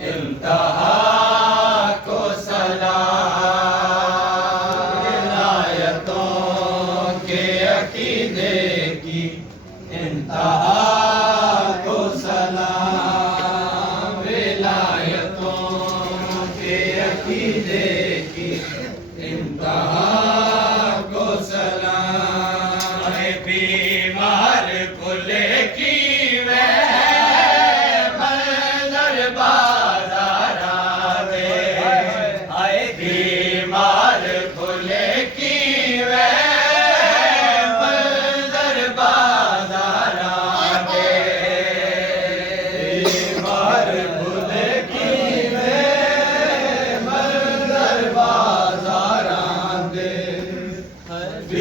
इंतहा को सलाम विलायतों के अकीदे की इंतहा को सलाम विलायतों के अकीदे की इंतहा को सलाम बीमार कुले की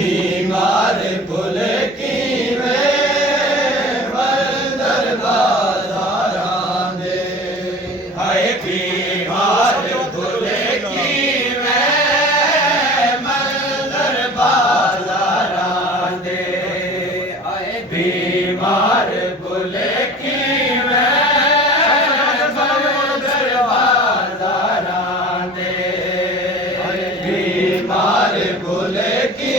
बीमार भुल की वे मंदर बाजारां दे हाय बीमार भुल की वे मंदर बाजारां दे हाय बीमार भुल की वे मंदर बाजारां दे हाय बीमार भुल की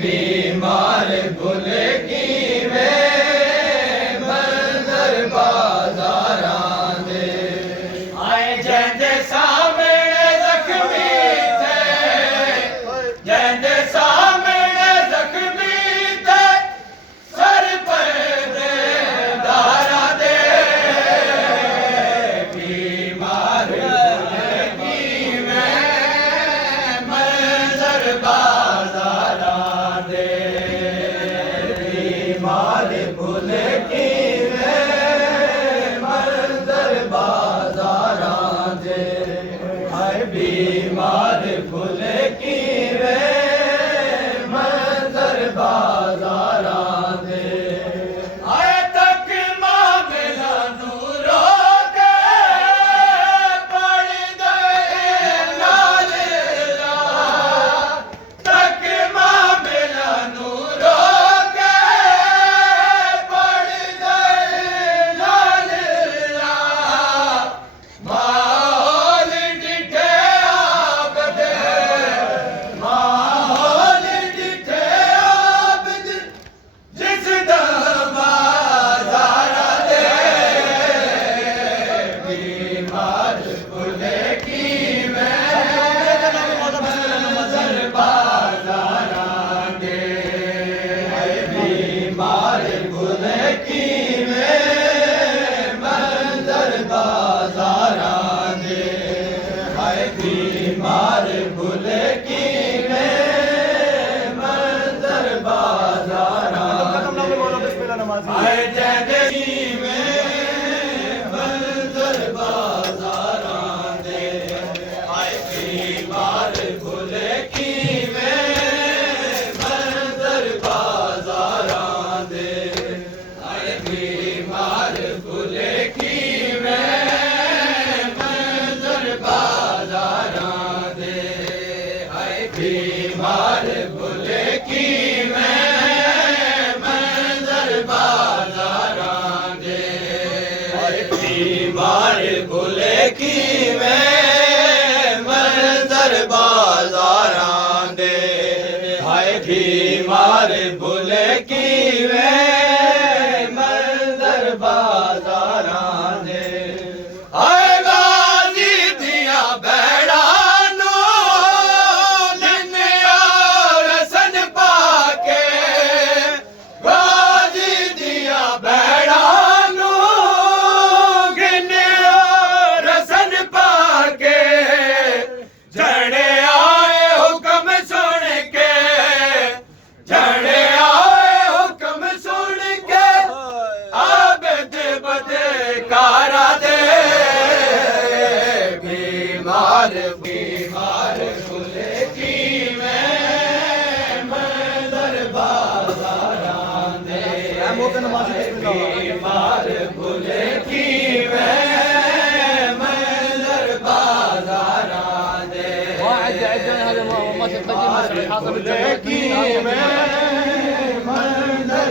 बीमार भुल की वे मंदर बाजारां दे आए जंदे सामने जख्मी थे जंदे सामने जख्मी थे सर पर दारा दे बीमार भुल की वे मंदर बाजारां दे बीमार भुल की वे मंदर बाजारां दे हाय बीमार भुल की वे मंदर बाजारां दे आए तक मामला नूरों के पड़ गए नाल तक मामला नूरों के पड़ गए नाल माहौल डिठे आबद माहौल डिठे आबद जिस बाजारा दे बीमार भुल की वे मंदर बाजारां दे बीमार भुल की वे मंदर बाजारां दे हाय बीमार भुल की वे मंदर बाजारां दे हाय जंदे की वे मंदर बाजारां दे हाय बीमार भुल की वे मंदर बाजारां दे हाय बीमार भुल की वे मंदर बाजारां दे हाय बीमार भुल की वे मंदर बाजारां दे हाय बीमार भुल की वे मंदर बाजारां दे हाय बीमार भुल की वे मंदर बाजारां दे हाय गाजी दिया बैड़ा नो लिन्या रसन पाके गाजी दिया बैड़ा नो गिन्या रसन पाके जड़े आए हुक्म सुन के जड़े आए हुक्म सुन के आबद बदकारा दे बीमार बीमार भुल की वे मंदर बाजारां दे बीमार भुल की वे मंदर बाजारां दे मंदर